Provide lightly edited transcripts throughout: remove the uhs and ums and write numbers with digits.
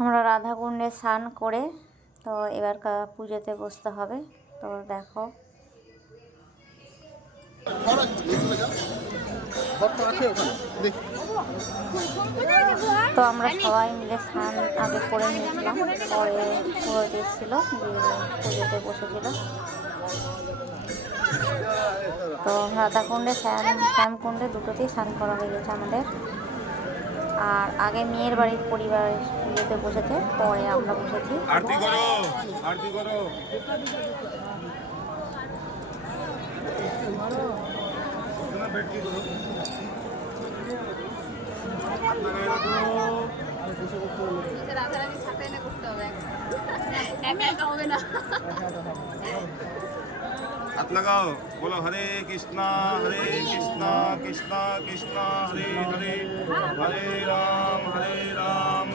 আমরা রাধাকুণ্ডে স্নান করে তো এবার পুজোতে বসতে হবে। তো দেখো তো আমরা সবাই মিলে স্নান আগে করে নিয়েছিলাম, পরে পুরোহিত এসেছিল দিয়ে পুজোতে বসেছিল। তো রাধাকুণ্ডে শ্যামকুণ্ডে দুটোতেই স্নান করা হয়ে গেছে আমাদের। আর আগে মেয়ের বাড়ির পরিবার পুজোতে বসেছে, পরে আমরা বসেছি। আরতি করো, আরতি করো। हाथ लगाओ, बोलो हरे कृष्णा कृष्णा कृष्णा हरे हरे, हरे राम राम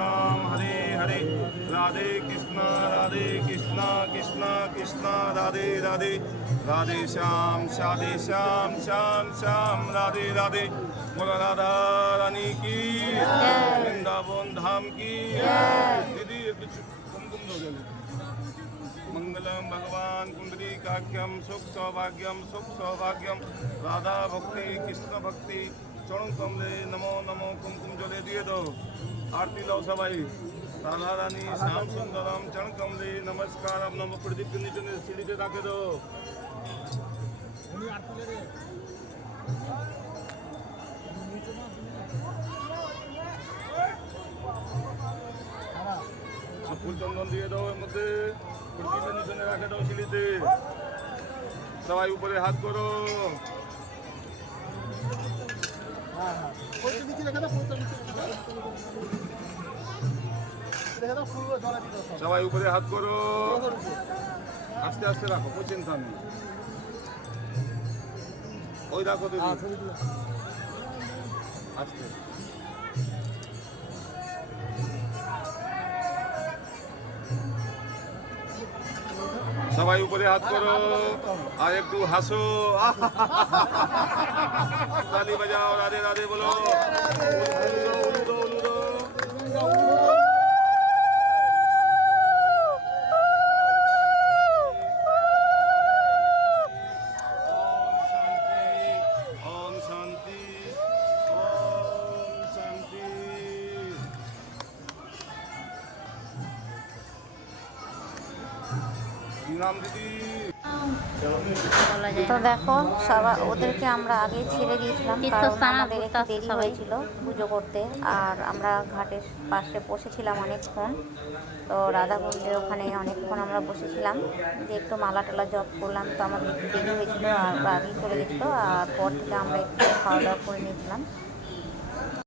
राम हरे हरे, राधे कृष्णा कृष्णा कृष्णा राधे राधे, राधे श्याम श्याम श्याम राधे राधे। बोलो राधा रानी की, वृंदावन धाम की। दीदी कुमकुम दो जल्दी। मंगलम भगवान कुंडलीकाख्यम सुख सौभाग्यम राधा भक्ति कृष्ण भक्ति चरण कमले नमो नमो कुमकुम जले दिए दो। आरती लो सबाई। राधा रानी श्याम सुंदरम चरण कमले नमस्कार नम प्रदीप के नीचे सीढ़ी पे रखे दो। फूल चंदन दिए दो मध्य প্রদীপের নিচে রাখে দাও সিঁড়িতে। সবাই উপরে হাত করো। সবাই উপরে হাত করো, আস্তে আস্তে রাখো, কোনো চিন্তা নেই। ওই রাখো তুমি আস্তে। সবাই উপরে হাত করো আর একটু হাসো, তালি বাজাও, রাধে রাধে বলো। ওম শান্তি ওম শান্তি। নাম দিদি। তো দেখো সবাই ওদেরকে আমরা আগে ছেড়ে দিয়েছিলাম, কারণ আমাদের একটু দেরি হয়েছিল পুজো করতে। আর আমরা ঘাটের পাশে বসেছিলাম অনেকক্ষণ। তো রাধাকুণ্ডের ওখানে অনেকক্ষণ আমরা বসেছিলাম, যে একটু মালা টালা জপ করলাম। তো আমাদের একটু দেরি হয়েছিল আর আগেই চলে গেছিলো। আর পর থেকে আমরা একটু খাওয়া দাওয়া করে নিয়েছিলাম।